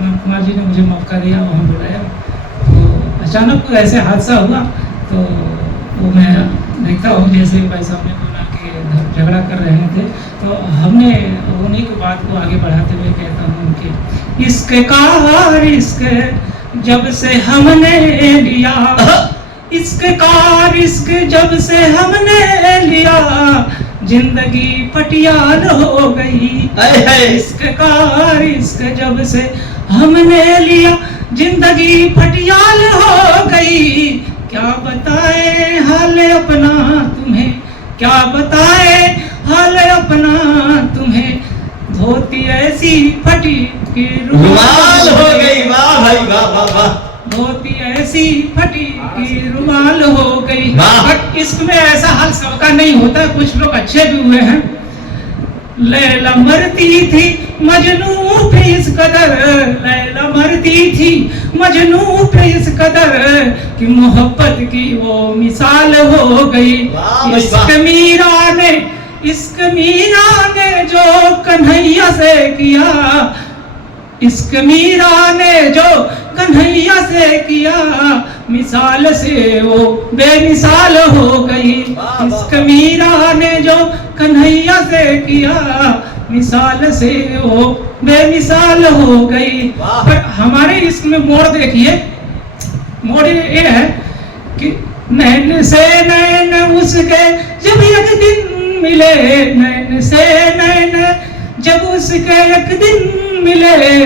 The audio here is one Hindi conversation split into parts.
नंद कुमार जी ने मुझे मौका दिया, वहाँ बुलाया। तो अचानक ऐसे हादसा हुआ, तो वो मैं देखता हूँ जैसे भाई साहब ने बोला कि झगड़ा कर रहे थे, तो हमने उन्हीं की बात को आगे बढ़ाते हुए कहता हूँ कि इश्क कार इश्क जब से हमने लिया, इश्क कार इश्क जब से हमने लिया, जिंदगी पटियाल हो गई। इश्क कार इश्क जब से हमने लिया, जिंदगी पटियाल हो गई। क्या बताए हाल अपना तुम्हें, क्या बताए हाल अपना तुम्हें, धोती ऐसी फटी कि रुमाल हो गई। वाह भाई वाह वाह वाह। धोती ऐसी फटी कि रुमाल हो गई। बट इसमें ऐसा हाल सबका नहीं होता, कुछ लोग अच्छे भी हुए हैं। लैला मरती थी मजनू पे इस कदर, लैला मरती थी मजनू पे इस कदर कि मोहब्बत की वो मिसाल हो गई। इश्क मीरा ने जो कन्हैया से किया, इश्क मीरा ने जो कन्हैया से किया, मिसाल से वो बेमिसाल हो गई। इश्क मीरा ने जो कन्हैया से किया, मिसाल से वो बेमिसाल हो गई। पर हमारे इश्क में मोड़ देखिए, मोड़ ये है कि नैन से नैन उसके जब एक दिन मिले, नैन से नैन जब उसके एक दिन मिले,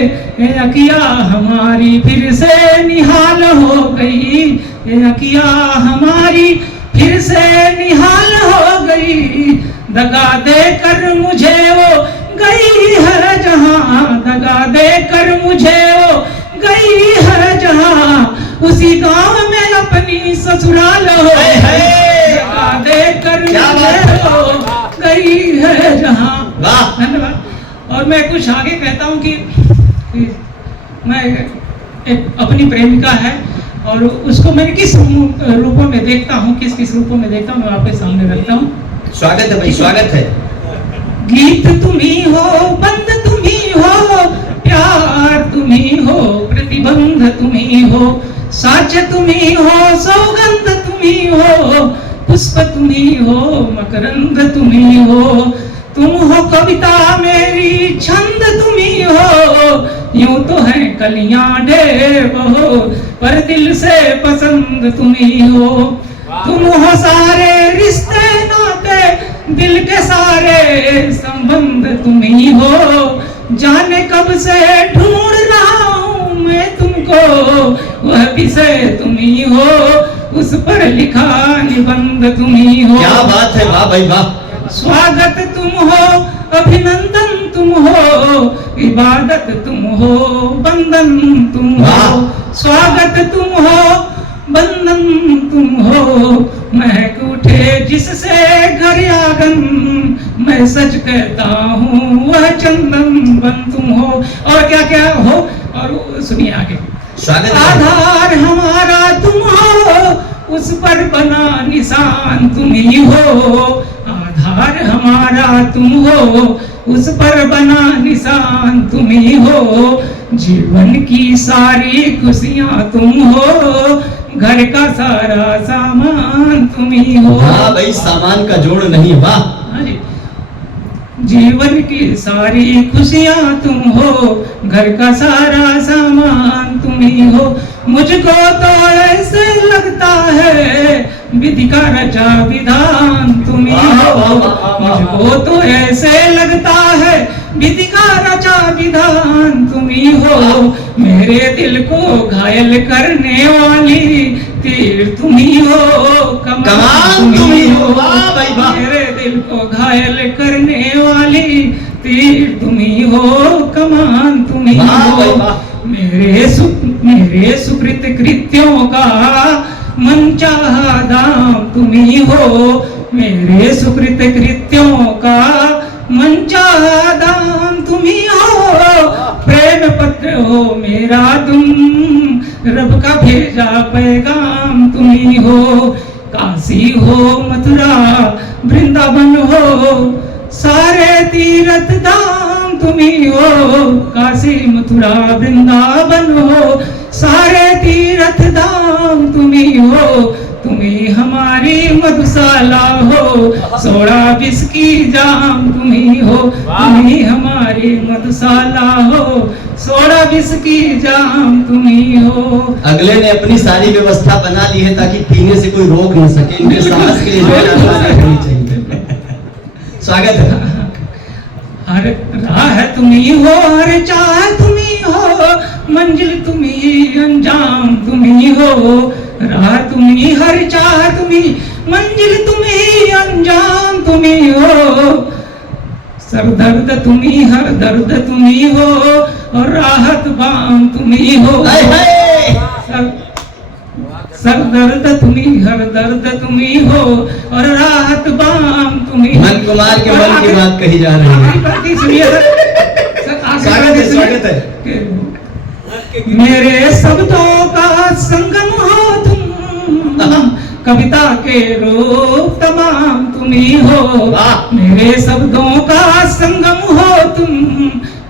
अकिया हमारी फिर से निहाल हो गई, अकिया हमारी फिर से निहाल हो गई। दगा देकर मुझे वो गई है जहां, दगा देकर मुझे वो गई है जहां, उसी गांव में अपनी ससुराल हो गई। दगा देकर मुझे वो गई है जहां। धन्यवाद। और मैं कुछ आगे कहता हूँ कि मैं एक अपनी प्रेमिका है और उसको मैं किस रूपों में देखता हूँ, किस किस रूपों में देखता हूँ, मैं आपके सामने रखता हूँ। स्वागत है भाई, स्वागत है। गीत तुम्ही हो, बंद तुम्ही हो, प्यार तुम्ही हो, प्रतिबंध तुम्ही हो, साच तुम्ही हो, सौगंध तुम्ही हो, पुष्प तुम्ही हो, मकरंद तुम्ही हो, तुम हो कविता मेरी छंद तुम्ही हो। यूं तो है कलियां ढेर हो, पर दिल से पसंद तुम्ही हो। तुम हो सारे रिश्ते नाते, दिल के सारे संबंध तुम्ही हो। जाने कब से ढूंढ रहा हूँ मैं तुमको, वह विषय तुम्ही हो, उस पर लिखा निबंध तुम्ही हो। क्या बात है, वाह भाई वाह। स्वागत तुम हो, अभिनंदन तुम हो, इबादत तुम हो, बंधन तुम हो। स्वागत तुम हो, बंधन तुम हो, महक उठे जिससे घर आंगन, मैं सच कहता हूँ वह चंदन बन तुम हो। और क्या क्या हो, और सुनिए आगे। आधार हमारा तुम हो, उस पर बना निशान तुम ही हो। आधार हमारा तुम हो, उस पर बना निशान तुम ही हो। जीवन की सारी खुशियाँ तुम हो, घर का सारा सामान तुम ही हो। हाँ भाई, सामान का जोड़ नहीं, वाह। हाँ जी। जीवन की सारी खुशियाँ तुम हो, घर का सारा सामान तुम ही हो। मुझको तो ऐसे लगता है विधि का रचा विधान तुम ही हो। मुझको तो ऐसे लगता है विधि का रचा विधान तुम ही हो। मेरे दिल को घायल करने वाली तीर तुम ही हो, कमान तुम ही हो। मेरे दिल को घायल करने वाली तीर तुम ही हो, कमान तुम ही हो। मेरे सुकृत कृत्यों का मनचाहा दाम तुम ही हो। मेरे सुकृत कृत्यों का मनचाहा दाम तुम ही हो। प्रेम पत्र हो मेरा तुम, रब का भेजा पैगाम तुम ही हो। काशी हो मथुरा वृंदावन हो, सारे तीर्थ धाम धाम तुम्ही हो, काशी मथुरा वृंदावन हो, सारे तीर्थ धाम तुम्ही हो, तुम्ही हमारी मधुशाला हो, 16-20 की जाम तुम्ही हो, तुम्ही हमारी मधुशाला हो, 16-20 की जाम तुम्ही हो। अगले ने अपनी सारी व्यवस्था बना ली है ताकि पीने से कोई रोक न सके, इनके साहस के लिए जो है ना रखनी चाहिए। स्वागत है। हर राह तुम्ही हो, हर चाह तुम्ही हो, मंजिल तुम्ही अंजाम तुम्ही हो, राह तुम्ही हर चाह तुम्ही, मंजिल तुम्ही अंजाम तुम्ही हो, सरदर्द तुम्ही हर दर्द तुम्ही हो, और राहत बाम तुम्ही हो। हाय हाय। सरदर्द तुम्ही हर दर्द तुम्ही हो, और राहत बाम तुम्ही। मन कुमार के मन की बात कही जा रही है। स्वागत है। मेरे शब्दों का संगम हो तुम, कविता के रूप तमाम तुम्ही हो, मेरे शब्दों का संगम हो तुम,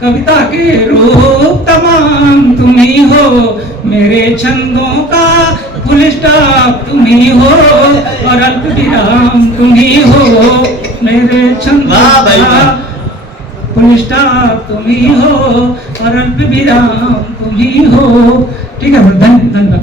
कविता के रूप तमाम तुम्ही हो, मेरे छंदों का फुल स्टॉप तुम्ही हो, और अल्प विराम तुम्ही हो, मेरे छंदों का फुल स्टॉप तुम्ही हो, और अल्प विराम तुम्ही हो। ठीक है, धन्यवाद।